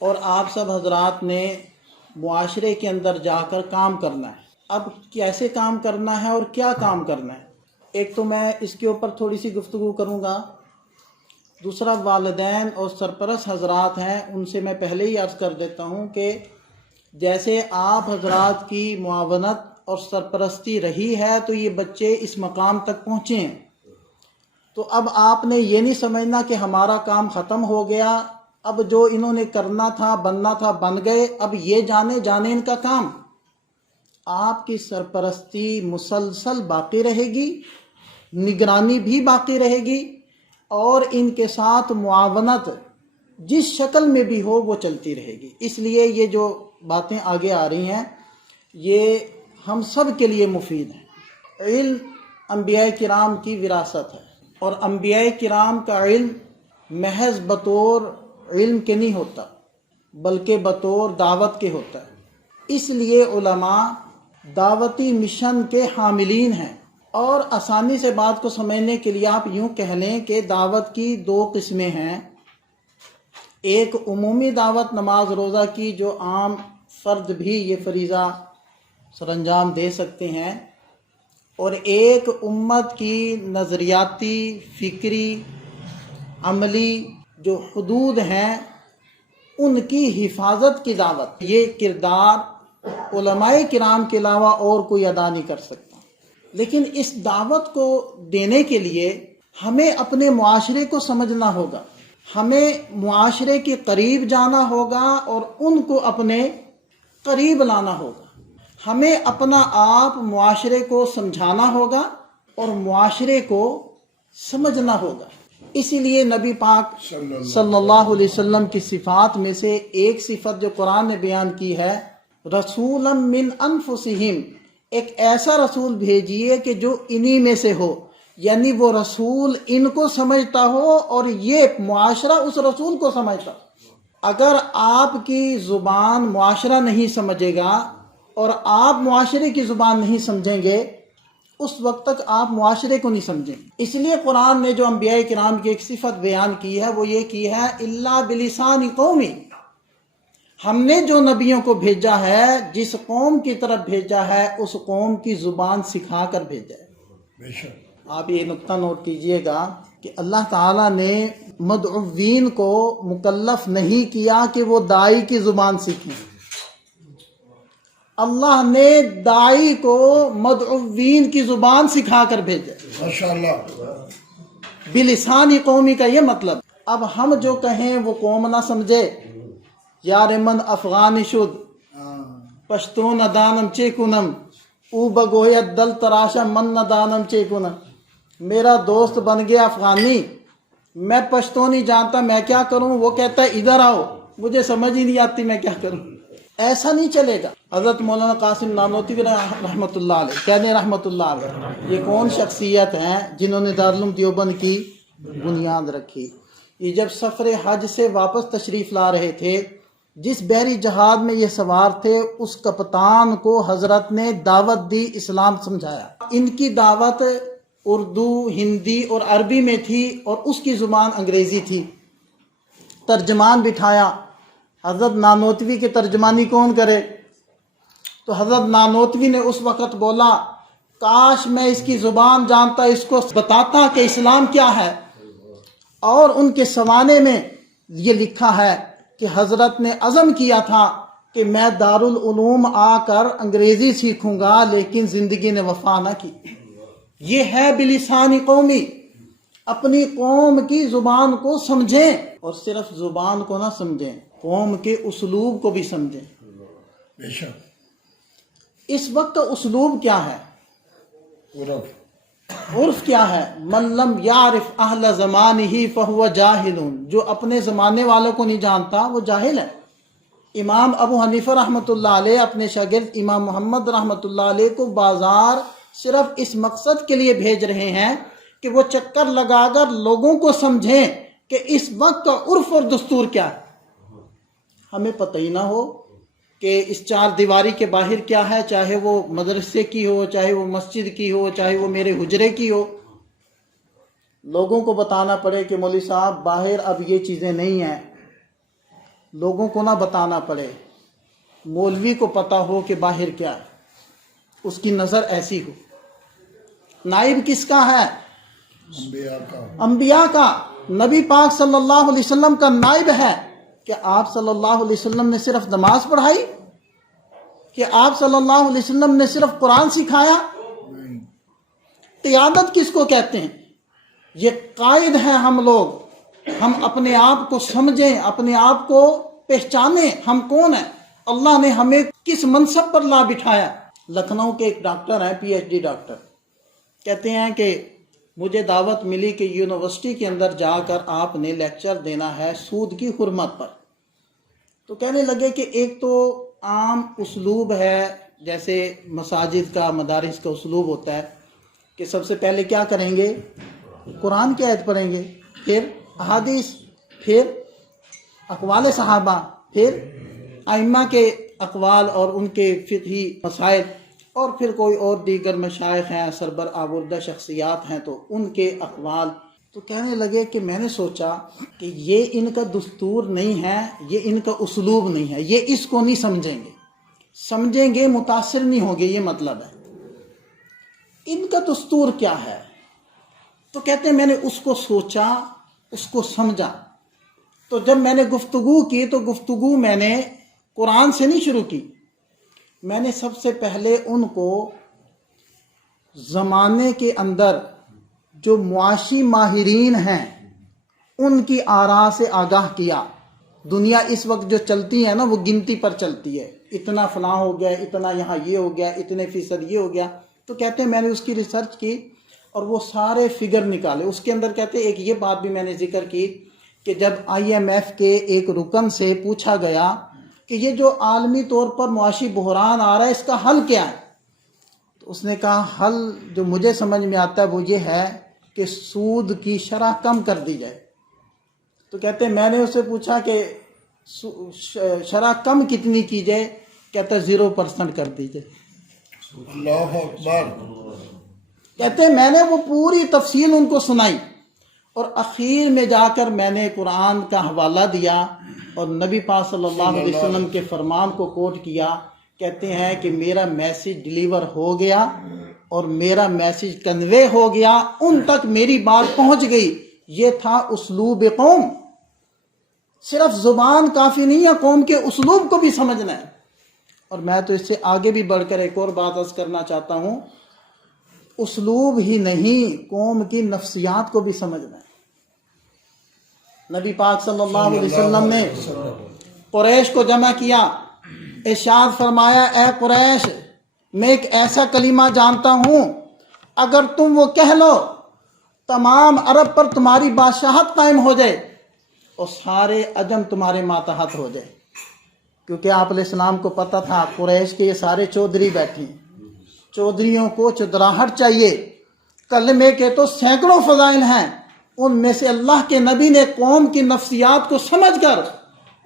اور آپ سب حضرات نے معاشرے کے اندر جا کر کام کرنا ہے۔ اب کیسے کام کرنا ہے اور کیا کام کرنا ہے، ایک تو میں اس کے اوپر تھوڑی سی گفتگو کروں گا۔ دوسرا، والدین اور سرپرست حضرات ہیں، ان سے میں پہلے ہی عرض کر دیتا ہوں کہ جیسے آپ حضرات کی معاونت اور سرپرستی رہی ہے تو یہ بچے اس مقام تک پہنچے ہیں۔ تو اب آپ نے یہ نہیں سمجھنا کہ ہمارا کام ختم ہو گیا، اب جو انہوں نے کرنا تھا بننا تھا بن گئے، اب یہ جانے ان کا کام۔ آپ کی سرپرستی مسلسل باقی رہے گی، نگرانی بھی باقی رہے گی، اور ان کے ساتھ معاونت جس شکل میں بھی ہو وہ چلتی رہے گی۔ اس لیے یہ جو باتیں آگے آ رہی ہیں یہ ہم سب کے لیے مفید ہیں۔ علم انبیاء کرام کی وراثت ہے، اور انبیاء کرام کا علم محض بطور علم کے نہیں ہوتا بلکہ بطور دعوت کے ہوتا ہے۔ اس لیے علماء دعوتی مشن کے حاملین ہیں، اور آسانی سے بات کو سمجھنے کے لیے آپ یوں کہہ لیں کہ دعوت کی دو قسمیں ہیں۔ ایک عمومی دعوت نماز روزہ کی جو عام فرد بھی یہ فریضہ سر انجام دے سکتے ہیں، اور ایک امت کی نظریاتی، فکری، عملی جو حدود ہیں ان کی حفاظت کی دعوت۔ یہ کردار علماء کرام کے علاوہ اور کوئی ادا نہیں کر سکتا۔ لیکن اس دعوت کو دینے کے لیے ہمیں اپنے معاشرے کو سمجھنا ہوگا، ہمیں معاشرے کے قریب جانا ہوگا اور ان کو اپنے قریب لانا ہوگا۔ ہمیں اپنا آپ معاشرے کو سمجھانا ہوگا اور معاشرے کو سمجھنا ہوگا۔ اسی لیے نبی پاک صلی اللہ علیہ وسلم کی صفات میں سے ایک صفت جو قرآن نے بیان کی ہے، رسولا من انفسہم، ایک ایسا رسول بھیجیے کہ جو انہی میں سے ہو، یعنی وہ رسول ان کو سمجھتا ہو اور یہ معاشرہ اس رسول کو سمجھتا ہو۔ اگر آپ کی زبان معاشرہ نہیں سمجھے گا اور آپ معاشرے کی زبان نہیں سمجھیں گے، اس وقت تک آپ معاشرے کو نہیں سمجھیں۔ اس لیے قرآن نے جو انبیاء کرام کی ایک صفت بیان کی ہے وہ یہ کی ہے، الا بلسان قومی، ہم نے جو نبیوں کو بھیجا ہے، جس قوم کی طرف بھیجا ہے اس قوم کی زبان سکھا کر بھیجا ہے۔ آپ یہ نقطہ نوٹ کیجئے گا کہ اللہ تعالیٰ نے مدعوین کو مکلف نہیں کیا کہ وہ داعی کی زبان سیکھیں، اللہ نے داعی کو مدعوین کی زبان سکھا کر بھیجا۔ ماشاءاللہ، بلسان قومی کا یہ مطلب، اب ہم جو کہیں وہ قوم نہ سمجھے۔ یار من افغانی شد پشتون دانم چے کنم او بگویت دل تراشا من نہ دانم چے کنم، میرا دوست بن گیا افغانی، میں پشتو نہیں جانتا میں کیا کروں، وہ کہتا ہے ادھر آؤ، مجھے سمجھ ہی نہیں آتی میں کیا کروں۔ ایسا نہیں چلے گا۔ حضرت مولانا قاسم نانوتوی رحمۃ اللہ علیہ کہنے رحمۃ اللہ علیہ، یہ کون شخصیت ہیں جنہوں نے دارالعلوم دیوبند کی بنیاد رکھی؟ یہ جب سفر حج سے واپس تشریف لا رہے تھے، جس بحری جہاز میں یہ سوار تھے اس کپتان کو حضرت نے دعوت دی، اسلام سمجھایا۔ ان کی دعوت اردو، ہندی اور عربی میں تھی اور اس کی زبان انگریزی تھی۔ ترجمان بٹھایا، حضرت نانوتوی کی ترجمانی کون کرے؟ تو حضرت نانوتوی نے اس وقت بولا، کاش میں اس کی زبان جانتا، اس کو بتاتا کہ اسلام کیا ہے۔ اور ان کے سوانے میں یہ لکھا ہے کہ حضرت نے عزم کیا تھا کہ میں دارالعلوم آ کر انگریزی سیکھوں گا، لیکن زندگی نے وفا نہ کی۔ یہ ہے بلسان قومی، اپنی قوم کی زبان کو سمجھیں، اور صرف زبان کو نہ سمجھیں، قوم کے اسلوب کو بھی سمجھیں۔ بے شک اس وقت اسلوب کیا ہے؟ عرف کیا ہے؟ من لم یعرف اہل زمانہ فہو جاہل، جو اپنے زمانے والوں کو نہیں جانتا وہ جاہل ہے۔ امام ابو حنیفہ رحمۃ اللہ علیہ اپنے شاگرد امام محمد رحمۃ اللہ علیہ کو بازار صرف اس مقصد کے لیے بھیج رہے ہیں کہ وہ چکر لگا کر لوگوں کو سمجھیں کہ اس وقت کا عرف اور دستور کیا ہے۔ ہمیں پتہ ہی نہ ہو کہ اس چار دیواری کے باہر کیا ہے، چاہے وہ مدرسے کی ہو، چاہے وہ مسجد کی ہو، چاہے وہ میرے حجرے کی ہو، لوگوں کو بتانا پڑے کہ مولوی صاحب باہر اب یہ چیزیں نہیں ہیں۔ لوگوں کو نہ بتانا پڑے، مولوی کو پتا ہو کہ باہر کیا ہے، اس کی نظر ایسی ہو۔ نائب کس کا ہے؟ انبیاء کا۔ نبی پاک صلی اللہ علیہ وسلم کا نائب ہے کہ آپ صلی اللہ علیہ وسلم نے صرف نماز پڑھائی، کہ آپ صلی اللہ علیہ وسلم نے صرف قرآن سکھایا؟ قیادت کس کو کہتے ہیں؟ یہ قائد ہیں ہم لوگ۔ ہم اپنے آپ کو سمجھیں، اپنے آپ کو پہچانیں، ہم کون ہیں، اللہ نے ہمیں کس منصب پر لا بٹھایا۔ لکھنؤ کے ایک ڈاکٹر ہیں، پی ایچ ڈی ڈاکٹر، کہتے ہیں کہ مجھے دعوت ملی کہ یونیورسٹی کے اندر جا کر آپ نے لیکچر دینا ہے سود کی حرمت پر۔ تو کہنے لگے کہ ایک تو عام اسلوب ہے، جیسے مساجد کا، مدارس کا اسلوب ہوتا ہے کہ سب سے پہلے کیا کریں گے؟ قرآن کی آیت پڑھیں گے، پھر احادیث، پھر اقوال صحابہ، پھر ائمہ کے اقوال اور ان کے فقہی مسائل، اور پھر کوئی اور دیگر مشائخ ہیں، سربر آوردہ شخصیات ہیں تو ان کے اقوال۔ تو کہنے لگے کہ میں نے سوچا کہ یہ ان کا دستور نہیں ہے، یہ ان کا اسلوب نہیں ہے، یہ اس کو نہیں سمجھیں گے متاثر نہیں ہوں گے، یہ مطلب ہے۔ ان کا دستور کیا ہے؟ تو کہتے ہیں میں نے اس کو سوچا، اس کو سمجھا، تو جب میں نے گفتگو کی تو گفتگو میں نے قرآن سے نہیں شروع کی، میں نے سب سے پہلے ان کو زمانے کے اندر جو معاشی ماہرین ہیں ان کی آراء سے آگاہ کیا۔ دنیا اس وقت جو چلتی ہے نا وہ گنتی پر چلتی ہے، اتنا فلاں ہو گیا، اتنا یہاں یہ ہو گیا، اتنے فیصد یہ ہو گیا۔ تو کہتے ہیں میں نے اس کی ریسرچ کی اور وہ سارے فگر نکالے۔ اس کے اندر کہتے ہیں ایک یہ بات بھی میں نے ذکر کی کہ جب IMF کے ایک رکن سے پوچھا گیا کہ یہ جو عالمی طور پر معاشی بحران آ رہا ہے اس کا حل کیا ہے، تو اس نے کہا حل جو مجھے سمجھ میں آتا ہے وہ یہ ہے کہ سود کی شرح کم کر دی جائے۔ تو کہتے ہیں میں نے اسے پوچھا کہ شرح کم کتنی کی جائے؟ کہتا ہے 0% کر دی جائے۔ اللہ اکبر۔ کہتے ہیں میں نے وہ پوری تفصیل ان کو سنائی اور اخیر میں جا کر میں نے قرآن کا حوالہ دیا اور نبی پاک صلی اللہ علیہ وسلم کے فرمان کو کوٹ کیا۔ کہتے ہیں کہ میرا میسیج ڈیلیور ہو گیا اور میرا میسیج کنوے ہو گیا، ان تک میری بات پہنچ گئی۔ یہ تھا اسلوب قوم۔ صرف زبان کافی نہیں ہے، قوم کے اسلوب کو بھی سمجھنا ہے۔ اور میں تو اس سے آگے بھی بڑھ کر ایک اور بات عرض کرنا چاہتا ہوں، اسلوب ہی نہیں، قوم کی نفسیات کو بھی سمجھنا ہے۔ نبی پاک صلی اللہ علیہ وسلم نے قریش کو جمع کیا، ارشاد فرمایا اے قریش، میں ایک ایسا کلمہ جانتا ہوں اگر تم وہ کہہ لو تمام عرب پر تمہاری بادشاہت قائم ہو جائے اور سارے عجم تمہارے ماتحت ہو جائے۔ کیونکہ آپ علیہ السلام کو پتہ تھا قریش کے یہ سارے چودھری بیٹھے ہیں، چودھریوں کو چودراہٹ چاہیے۔ کلمے کے تو سینکڑوں فضائل ہیں، ان میں سے اللہ کے نبی نے قوم کی نفسیات کو سمجھ کر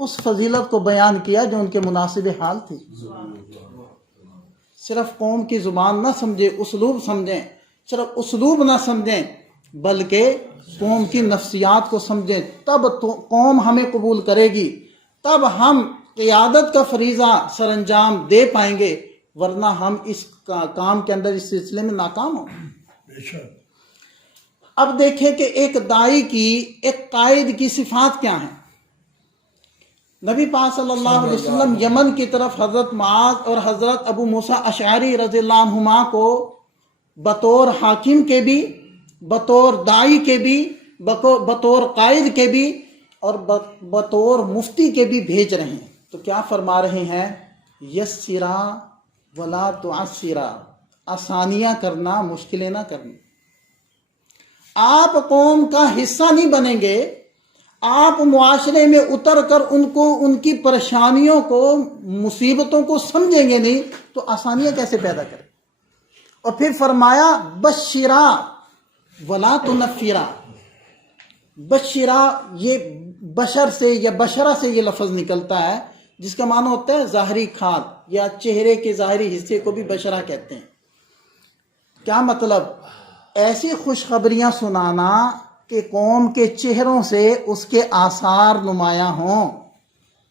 اس فضیلت کو بیان کیا جو ان کے مناسب حال تھی۔ صرف قوم کی زبان نہ سمجھے، اسلوب سمجھیں، صرف اسلوب نہ سمجھیں بلکہ قوم کی نفسیات کو سمجھیں، تب تو قوم ہمیں قبول کرے گی، تب ہم قیادت کا فریضہ سر انجام دے پائیں گے، ورنہ ہم اس کام کے اندر اس سلسلے میں ناکام ہوں۔ اب دیکھیں کہ ایک داعی کی، ایک قائد کی صفات کیا ہیں۔ نبی پاک صلی اللہ علیہ وسلم یمن کی طرف حضرت معاذ اور حضرت ابو موسیٰ اشعری رضی اللہ عنہما کو بطور حاکم کے بھی، بطور داعی کے بھی، بطور قائد کے بھی اور بطور مفتی کے بھی بھیج رہے ہیں۔ تو کیا فرما رہے ہیں؟ یسرا ولا تعسرا، آسانیاں کرنا، مشکلیں نہ کرنا۔ آپ قوم کا حصہ نہیں بنیں گے، آپ معاشرے میں اتر کر ان کو، ان کی پریشانیوں کو، مصیبتوں کو سمجھیں گے نہیں تو آسانیاں کیسے پیدا کریں؟ اور پھر فرمایا بشرا ولا تنفرا۔ بشرا یہ بشر سے یا بشرا سے یہ لفظ نکلتا ہے جس کا معنی ہوتا ہے ظاہری کھال، یا چہرے کے ظاہری حصے کو بھی بشرا کہتے ہیں۔ کیا مطلب؟ ایسی خوشخبریاں سنانا کہ قوم کے چہروں سے اس کے آثار نمایاں ہوں۔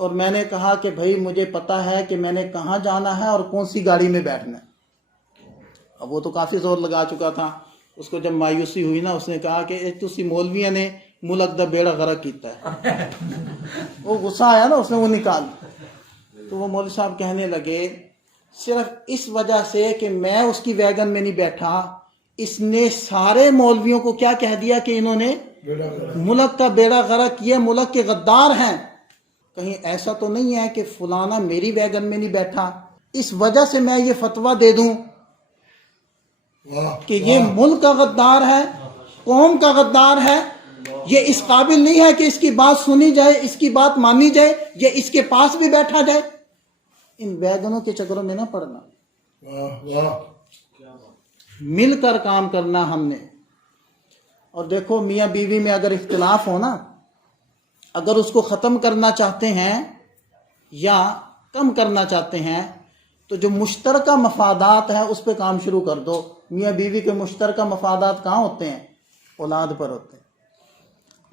اور میں نے کہا کہ بھائی مجھے پتہ ہے کہ میں نے کہاں جانا ہے اور کون سی گاڑی میں بیٹھنا ہے. اب وہ تو کافی زور لگا چکا تھا. اس کو جب مایوسی ہوئی نا، اس نے کہا کہ تسی مولویاں نے ملک دا بیڑا غرق کیتا ہے. وہ غصہ آیا نا، اس نے وہ نکال. تو وہ مولوی صاحب کہنے لگے صرف اس وجہ سے کہ میں اس کی ویگن میں نہیں بیٹھا، اس نے سارے مولویوں کو کیا کہہ دیا کہ انہوں نے ملک کا بیڑا غرق کیا، ملک کے غدار ہیں. کہیں ایسا تو نہیں ہے کہ فلانا میری ویگن میں نہیں بیٹھا، اس وجہ سے میں یہ فتویٰ دے دوں کہ یہ ملک کا غدار ہے، قوم کا غدار ہے، یہ اس قابل نہیں ہے کہ اس کی بات سنی جائے، اس کی بات مانی جائے، یا اس کے پاس بھی بیٹھا جائے. ان ویگنوں کے چکروں میں نہ پڑنا، مل کر کام کرنا ہم نے. اور دیکھو میاں بیوی میں اگر اختلاف ہو نا، اگر اس کو ختم کرنا چاہتے ہیں یا کم کرنا چاہتے ہیں تو جو مشترکہ مفادات ہیں اس پہ کام شروع کر دو. میاں بیوی کے مشترکہ مفادات کہاں ہوتے ہیں؟ اولاد پر ہوتے ہیں.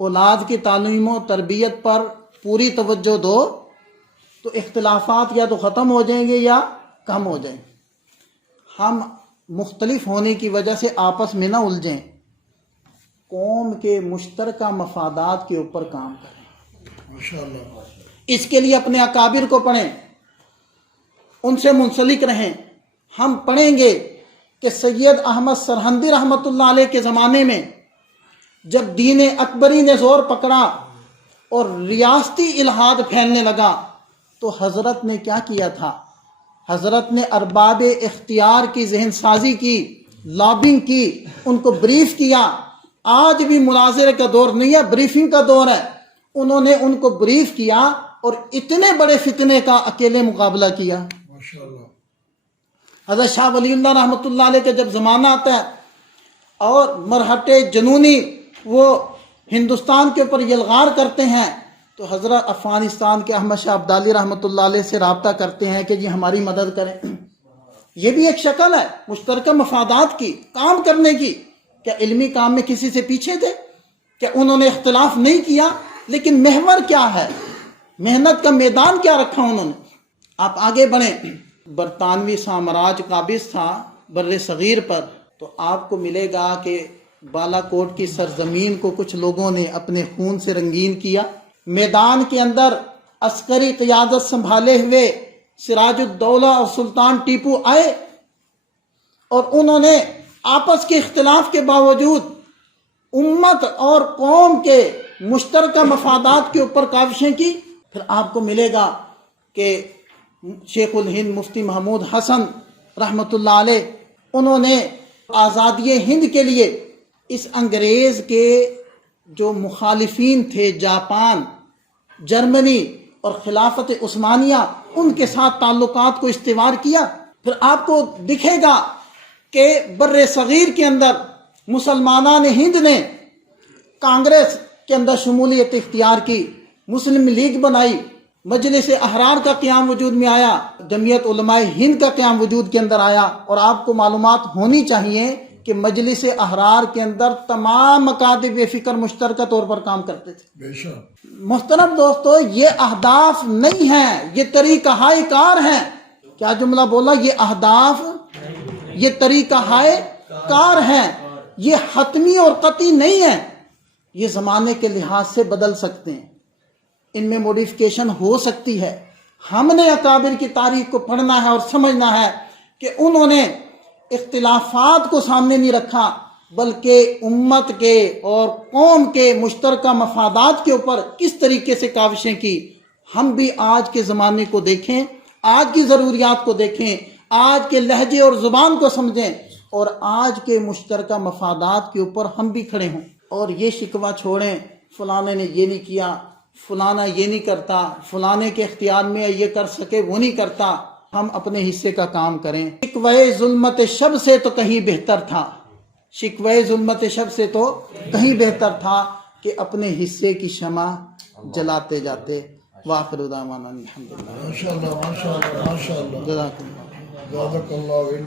اولاد کی تعلیم و تربیت پر پوری توجہ دو تو اختلافات یا تو ختم ہو جائیں گے یا کم ہو جائیں گے. ہم مختلف ہونے کی وجہ سے آپس میں نہ الجھیں، قوم کے مشترکہ مفادات کے اوپر کام کریں. ماشاءاللہ. اس کے لیے اپنے اکابر کو پڑھیں، ان سے منسلک رہیں. ہم پڑھیں گے کہ سید احمد سرہندی رحمۃ اللہ علیہ کے زمانے میں جب دین اکبری نے زور پکڑا اور ریاستی الحاد پھیلنے لگا تو حضرت نے کیا کیا تھا؟ حضرت نے ارباب اختیار کی ذہن سازی کی، لابنگ کی، ان کو بریف کیا. آج بھی مناظرے کا دور نہیں ہے، بریفنگ کا دور ہے. انہوں نے ان کو بریف کیا اور اتنے بڑے فتنے کا اکیلے مقابلہ کیا. ماشاءاللہ. حضرت شاہ ولی اللہ رحمۃ اللہ علیہ کا جب زمانہ آتا ہے اور مرہٹے جنونی وہ ہندوستان کے اوپر یلغار کرتے ہیں تو حضرت افغانستان کے احمد شاہ ابدالی رحمۃ اللہ علیہ سے رابطہ کرتے ہیں کہ جی ہماری مدد کریں. یہ بھی ایک شکل ہے مشترکہ مفادات کی، کام کرنے کی. کیا علمی کام میں کسی سے پیچھے تھے؟ کیا انہوں نے اختلاف نہیں کیا؟ لیکن محور کیا ہے، محنت کا میدان کیا رکھا انہوں نے. آپ آگے بڑھیں. برطانوی سامراج قابض تھا بر صغیر پر، تو آپ کو ملے گا کہ بالا کوٹ کی سرزمین کو کچھ لوگوں نے اپنے خون سے رنگین کیا. میدان کے اندر عسکری قیادت سنبھالے ہوئے سراج الدولہ اور سلطان ٹیپو آئے اور انہوں نے آپس کے اختلاف کے باوجود امت اور قوم کے مشترکہ مفادات کے اوپر کاوشیں کی. پھر آپ کو ملے گا کہ شیخ الہند مفتی محمود حسن رحمۃ اللہ علیہ، انہوں نے آزادی ہند کے لیے اس انگریز کے جو مخالفین تھے، جاپان، جرمنی اور خلافت عثمانیہ، ان کے ساتھ تعلقات کو استوار کیا. پھر آپ کو دکھے گا کہ بر صغیر کے اندر مسلمانان ہند نے کانگریس کے اندر شمولیت اختیار کی، مسلم لیگ بنائی، مجلس احرار کا قیام وجود میں آیا، جمعیت علماء ہند کا قیام وجود کے اندر آیا. اور آپ کو معلومات ہونی چاہیے کہ مجلس احرار کے اندر تمام مکاتب فکر مشترکہ طور پر کام کرتے تھے. بے شک. محترم دوستو، یہ اہداف نہیں ہیں، یہ طریقہ ہائے کار ہیں. کیا جملہ بولا؟ یہ اہداف، یہ طریقہ ہائے کار ہیں، یہ حتمی اور قطعی نہیں ہیں. یہ زمانے کے لحاظ سے بدل سکتے ہیں، ان میں موڈیفیکیشن ہو سکتی ہے. ہم نے اکابر کی تاریخ کو پڑھنا ہے اور سمجھنا ہے کہ انہوں نے اختلافات کو سامنے نہیں رکھا بلکہ امت کے اور قوم کے مشترکہ مفادات کے اوپر کس طریقے سے کاوشیں کی. ہم بھی آج کے زمانے کو دیکھیں، آج کی ضروریات کو دیکھیں، آج کے لہجے اور زبان کو سمجھیں اور آج کے مشترکہ مفادات کے اوپر ہم بھی کھڑے ہوں. اور یہ شکوہ چھوڑیں فلانے نے یہ نہیں کیا، فلانا یہ نہیں کرتا، فلانے کے اختیار میں یہ کر سکے وہ نہیں کرتا. ہم اپنے حصے کا کام کریں. شکوہ ظلمت شب سے تو کہیں بہتر تھا، شکوہ ظلمت شب سے تو کہیں بہتر تھا کہ اپنے حصے کی شمع جلاتے جاتے. وآخر دعوانا الحمدللہ. ماشاءاللہ. ماشاءاللہ. ماشاءاللہ. جزاکم اللہ. جزاک اللہ.